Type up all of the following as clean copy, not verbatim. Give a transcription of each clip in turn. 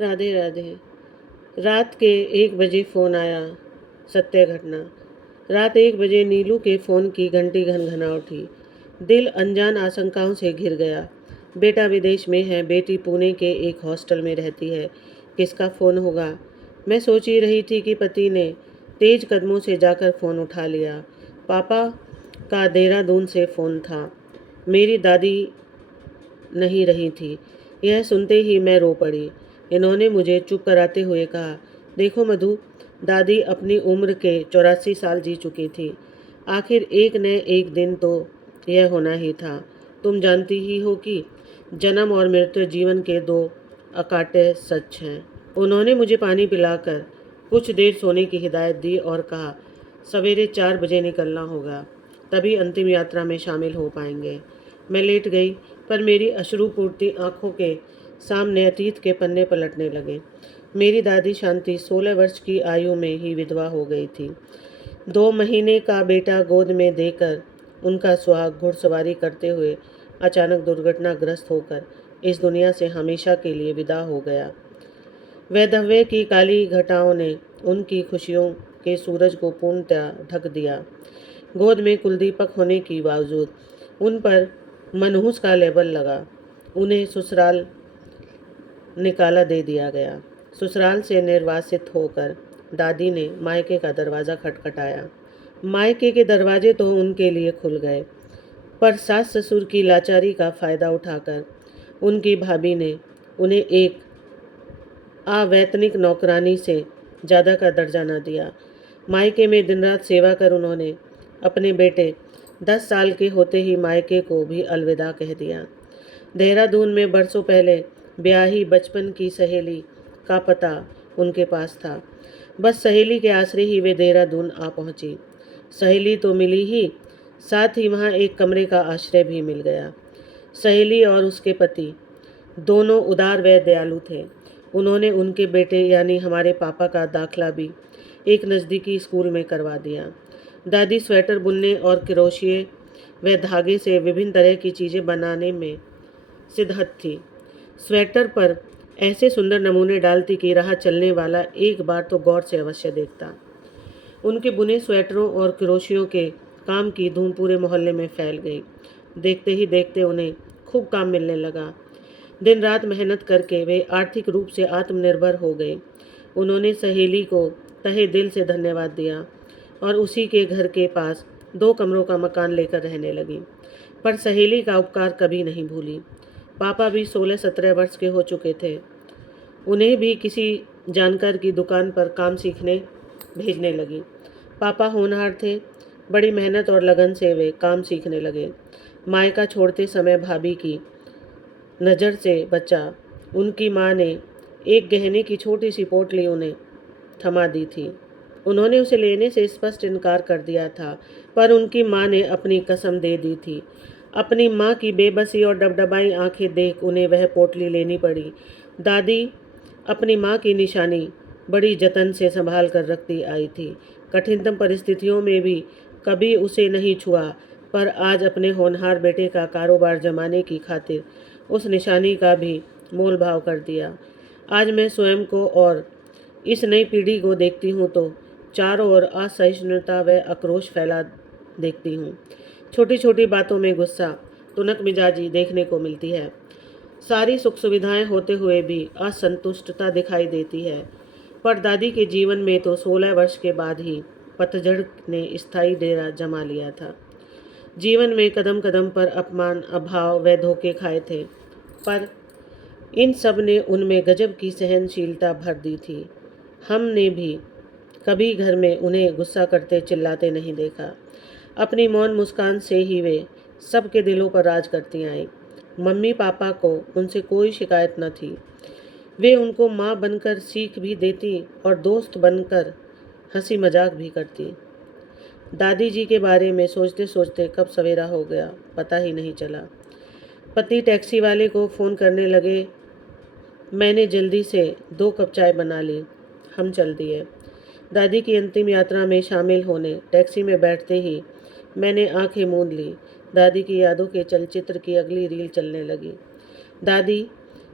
राधे राधे। रात के 1 बजे फ़ोन आया। सत्य घटना। रात 1 बजे नीलू के फ़ोन की घंटी घनघना उठी। दिल अनजान आशंकाओं से घिर गया। बेटा विदेश में है, बेटी पुणे के एक हॉस्टल में रहती है। किसका फ़ोन होगा? मैं सोच ही रही थी कि पति ने तेज कदमों से जाकर फ़ोन उठा लिया। पापा का देहरादून से फ़ोन था। मेरी दादी नहीं रही थी। यह सुनते ही मैं रो पड़ी। इन्होंने मुझे चुप कराते हुए कहा, देखो मधु, दादी अपनी उम्र के 84 साल जी चुकी थी। आखिर एक न एक दिन तो यह होना ही था। तुम जानती ही हो कि जन्म और मृत्यु जीवन के दो अकाट्य सच हैं। उन्होंने मुझे पानी पिलाकर कुछ देर सोने की हिदायत दी और कहा, सवेरे 4 बजे निकलना होगा, तभी अंतिम यात्रा में शामिल हो पाएंगे। मैं लेट गई, पर मेरी अश्रुपूर्ति आंखों के सामने अतीत के पन्ने पलटने लगे। मेरी दादी शांति 16 वर्ष की आयु में ही विधवा हो गई थी। 2 महीने का बेटा गोद में देकर उनका सुहाग घुड़सवारी करते हुए अचानक दुर्घटनाग्रस्त होकर इस दुनिया से हमेशा के लिए विदा हो गया। वैधव्य की काली घटाओं ने उनकी खुशियों के सूरज को पूर्णतः ढक दिया। गोद में कुलदीपक होने के बावजूद उन पर मनहूस का लेबल लगा। उन्हें ससुराल निकाला दे दिया गया। ससुराल से निर्वासित होकर दादी ने मायके का दरवाज़ा खटखटाया। मायके के दरवाजे तो उनके लिए खुल गए, पर सास ससुर की लाचारी का फ़ायदा उठाकर उनकी भाभी ने उन्हें एक अवैतनिक नौकरानी से ज़्यादा का दर्जा न दिया। मायके में दिन रात सेवा कर उन्होंने अपने बेटे 10 साल के होते ही मायके को भी अलविदा कह दिया। देहरादून में बरसों पहले ब्याही बचपन की सहेली का पता उनके पास था। बस सहेली के आसरे ही वे देहरादून आ पहुंची। सहेली तो मिली ही, साथ ही वहां एक कमरे का आश्रय भी मिल गया। सहेली और उसके पति दोनों उदार व दयालु थे। उन्होंने उनके बेटे यानी हमारे पापा का दाखला भी एक नज़दीकी स्कूल में करवा दिया। दादी स्वेटर बुनने और क्रोशिये व धागे से विभिन्न तरह की चीज़ें बनाने में सिद्धहस्त थी। स्वेटर पर ऐसे सुंदर नमूने डालती कि राह चलने वाला एक बार तो गौर से अवश्य देखता। उनके बुने स्वेटरों और क्रोशियों के काम की धूम पूरे मोहल्ले में फैल गई। देखते ही देखते उन्हें खूब काम मिलने लगा। दिन रात मेहनत करके वे आर्थिक रूप से आत्मनिर्भर हो गए। उन्होंने सहेली को तहे दिल से धन्यवाद दिया और उसी के घर के पास 2 कमरों का मकान लेकर रहने लगी। पर सहेली का उपकार कभी नहीं भूली। पापा भी 16-17 वर्ष के हो चुके थे। उन्हें भी किसी जानकार की दुकान पर काम सीखने भेजने लगी। पापा होनहार थे। बड़ी मेहनत और लगन से वे काम सीखने लगे। मायका छोड़ते समय भाभी की नज़र से बचा। उनकी माँ ने एक गहने की छोटी सी पोटली उन्हें थमा दी थी। उन्होंने उसे लेने से स्पष्ट इनकार कर दिया था, पर उनकी माँ ने अपनी कसम दे दी थी। अपनी माँ की बेबसी और डबडबाई आंखें देख उन्हें वह पोटली लेनी पड़ी। दादी अपनी माँ की निशानी बड़ी जतन से संभाल कर रखती आई थी। कठिनतम परिस्थितियों में भी कभी उसे नहीं छुआ, पर आज अपने होनहार बेटे का कारोबार जमाने की खातिर उस निशानी का भी मोल भाव कर दिया। आज मैं स्वयं को और इस नई पीढ़ी को देखती हूँ तो चारों ओर असहिष्णुता व आक्रोश फैला देखती हूँ। छोटी छोटी बातों में गुस्सा, तुनक मिजाजी देखने को मिलती है। सारी सुख सुविधाएं होते हुए भी असंतुष्टता दिखाई देती है। पर दादी के जीवन में तो 16 वर्ष के बाद ही पतझड़ ने स्थायी डेरा जमा लिया था। जीवन में कदम कदम पर अपमान, अभाव व धोखे खाए थे, पर इन सब ने उनमें गजब की सहनशीलता भर दी थी। हमने भी कभी घर में उन्हें गुस्सा करते चिल्लाते नहीं देखा। अपनी मौन मुस्कान से ही वे सबके दिलों पर राज करती आईं। मम्मी पापा को उनसे कोई शिकायत न थी। वे उनको माँ बनकर सीख भी देती और दोस्त बनकर हंसी मजाक भी करती। दादी जी के बारे में सोचते सोचते कब सवेरा हो गया पता ही नहीं चला। पति टैक्सी वाले को फ़ोन करने लगे। मैंने जल्दी से 2 कप चाय बना ली। हम चल दिए। दादी की अंतिम यात्रा में शामिल होने टैक्सी में बैठते ही मैंने आंखें मूंद ली। दादी की यादों के चलचित्र की अगली रील चलने लगी। दादी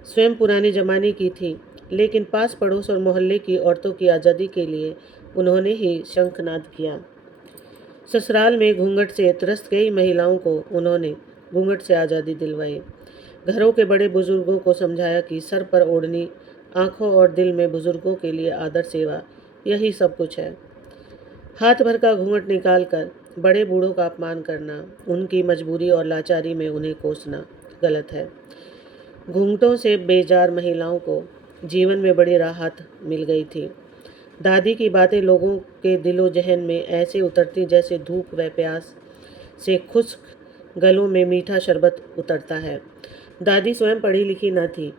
स्वयं पुराने ज़माने की थी, लेकिन पास पड़ोस और मोहल्ले की औरतों की आज़ादी के लिए उन्होंने ही शंखनाद किया। ससुराल में घूंघट से त्रस्त कई महिलाओं को उन्होंने घूंघट से आज़ादी दिलवाई। घरों के बड़े बुजुर्गों को समझाया कि सर पर ओढ़नी, आंखों और दिल में बुजुर्गों के लिए आदर सेवा, यही सब कुछ है। हाथ भर का घूंघट निकाल कर बड़े बूढ़ों का अपमान करना, उनकी मजबूरी और लाचारी में उन्हें कोसना गलत है। घूंघटों से बेजार महिलाओं को जीवन में बड़ी राहत मिल गई थी। दादी की बातें लोगों के दिलो जहन में ऐसे उतरती जैसे धूप व प्यास से खुश्क गलों में मीठा शरबत उतरता है। दादी स्वयं पढ़ी लिखी न थी,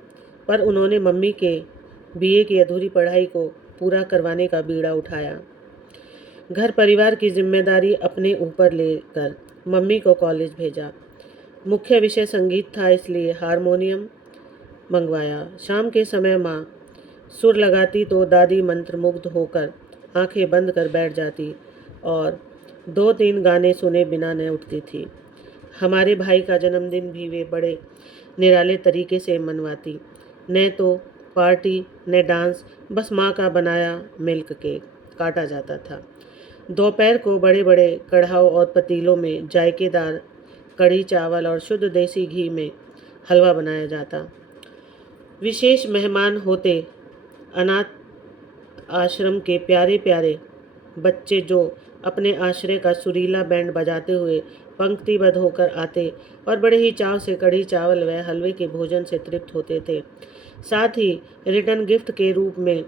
पर उन्होंने मम्मी के बीए की अधूरी पढ़ाई को पूरा करवाने का बीड़ा उठाया। घर परिवार की जिम्मेदारी अपने ऊपर लेकर मम्मी को कॉलेज भेजा। मुख्य विषय संगीत था, इसलिए हारमोनियम मंगवाया। शाम के समय माँ सुर लगाती तो दादी मंत्रमुग्ध होकर आंखें बंद कर बैठ जाती और 2-3 गाने सुने बिना न उठती थी। हमारे भाई का जन्मदिन भी वे बड़े निराले तरीके से मनवाती। न तो पार्टी न डांस, बस माँ का बनाया मिल्क केक काटा जाता था। दोपहर को बड़े बड़े कढ़ाओं और पतीलों में जायकेदार कढ़ी चावल और शुद्ध देसी घी में हलवा बनाया जाता। विशेष मेहमान होते अनाथ आश्रम के प्यारे प्यारे बच्चे जो अपने आश्रय का सुरीला बैंड बजाते हुए पंक्तिबद्ध होकर आते और बड़े ही चाव से कढ़ी चावल व हलवे के भोजन से तृप्त होते थे। साथ ही रिटर्न गिफ्ट के रूप में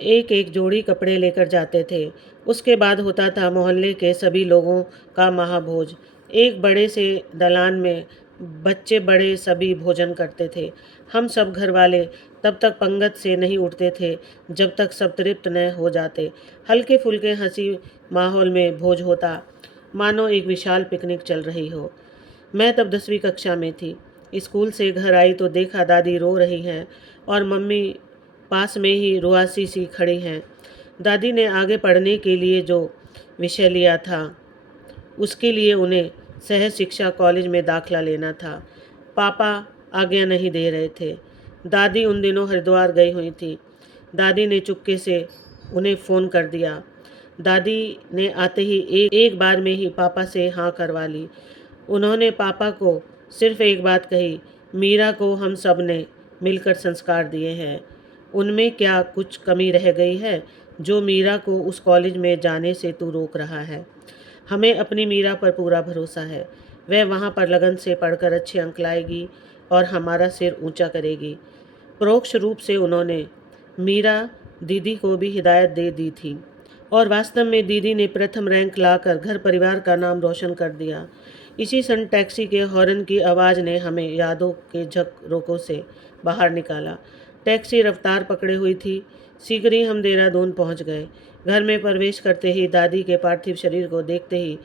एक एक जोड़ी कपड़े लेकर जाते थे। उसके बाद होता था मोहल्ले के सभी लोगों का महाभोज। एक बड़े से दलान में बच्चे बड़े सभी भोजन करते थे। हम सब घर वाले तब तक पंगत से नहीं उठते थे जब तक सब तृप्त न हो जाते। हल्के फुल्के हंसी माहौल में भोज होता, मानो एक विशाल पिकनिक चल रही हो। मैं तब 10वीं कक्षा में थी। स्कूल से घर आई तो देखा दादी रो रही हैं और मम्मी पास में ही रुआसी सी खड़ी हैं। दादी ने आगे पढ़ने के लिए जो विषय लिया था उसके लिए उन्हें सहज शिक्षा कॉलेज में दाखिला लेना था। पापा आज्ञा नहीं दे रहे थे। दादी उन दिनों हरिद्वार गई हुई थी। दादी ने चुपके से उन्हें फ़ोन कर दिया। दादी ने आते ही एक बार में ही पापा से हाँ करवा ली। उन्होंने पापा को सिर्फ एक बात कही, मीरा को हम सब ने मिलकर संस्कार दिए हैं। उनमें क्या कुछ कमी रह गई है जो मीरा को उस कॉलेज में जाने से तू रोक रहा है? हमें अपनी मीरा पर पूरा भरोसा है। वह वहाँ पर लगन से पढ़कर अच्छे अंक लाएगी और हमारा सिर ऊंचा करेगी। परोक्ष रूप से उन्होंने मीरा दीदी को भी हिदायत दे दी थी और वास्तव में दीदी ने प्रथम रैंक लाकर घर परिवार का नाम रोशन कर दिया। इसी सन टैक्सी के हॉर्न की आवाज़ ने हमें यादों के झरोकों से बाहर निकाला। टैक्सी रफ्तार पकड़े हुई थी। शीघ्र ही हम देहरादून पहुंच गए। घर में प्रवेश करते ही दादी के पार्थिव शरीर को देखते ही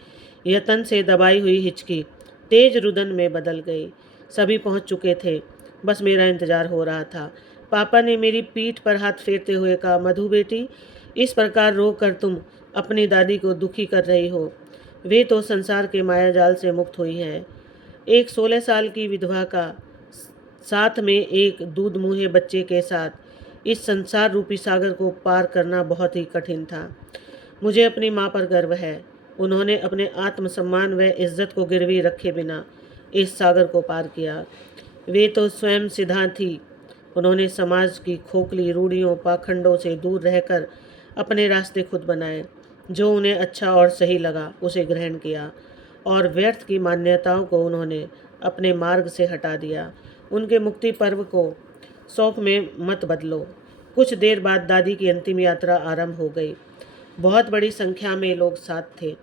यतन से दबाई हुई हिचकी तेज रुदन में बदल गई। सभी पहुंच चुके थे, बस मेरा इंतजार हो रहा था। पापा ने मेरी पीठ पर हाथ फेरते हुए कहा, मधु बेटी, इस प्रकार रो कर तुम अपनी दादी को दुखी कर रही हो। वे तो संसार के मायाजाल से मुक्त हुई है। एक 16 साल की विधवा का साथ में एक दूध मुँहे बच्चे के साथ इस संसार रूपी सागर को पार करना बहुत ही कठिन था। मुझे अपनी माँ पर गर्व है। उन्होंने अपने आत्मसम्मान व इज्जत को गिरवी रखे बिना इस सागर को पार किया। वे तो स्वयं सिद्धांत थी। उन्होंने समाज की खोखली रूढ़ियों पाखंडों से दूर रहकर अपने रास्ते खुद बनाए। जो उन्हें अच्छा और सही लगा उसे ग्रहण किया और व्यर्थ की मान्यताओं को उन्होंने अपने मार्ग से हटा दिया। उनके मुक्ति पर्व को शौक में मत बदलो। कुछ देर बाद दादी की अंतिम यात्रा आरंभ हो गई। बहुत बड़ी संख्या में लोग साथ थे।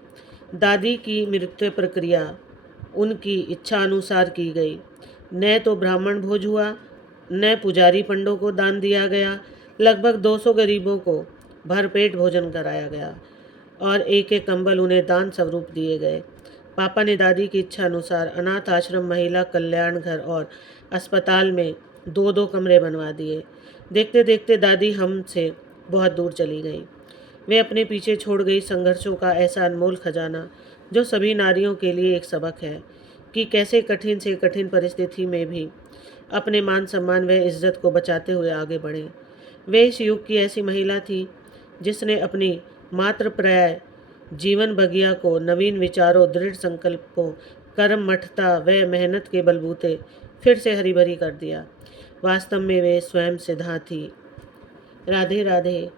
दादी की मृत्यु प्रक्रिया उनकी इच्छा अनुसार की गई। न तो ब्राह्मण भोज हुआ, न पुजारी पंडों को दान दिया गया। लगभग 200 गरीबों को भरपेट भोजन कराया गया और एक एक कंबल उन्हें दान स्वरूप दिए गए। पापा ने दादी की इच्छा अनुसार अनाथ आश्रम, महिला कल्याण घर और अस्पताल में 2-2 कमरे बनवा दिए। देखते देखते दादी हमसे बहुत दूर चली गई। वे अपने पीछे छोड़ गई संघर्षों का ऐसा अनमोल खजाना जो सभी नारियों के लिए एक सबक है कि कैसे कठिन से कठिन परिस्थिति में भी अपने मान सम्मान व इज्जत को बचाते हुए आगे बढ़ें। वे इस युग की ऐसी महिला थी जिसने अपनी मातृप्राय जीवन बगिया को नवीन विचारों, दृढ़ संकल्पों, कर्मठता व मेहनत के बलबूते फिर से हरी भरी कर दिया। वास्तव में वे स्वयं सिद्धा थी। राधे राधे।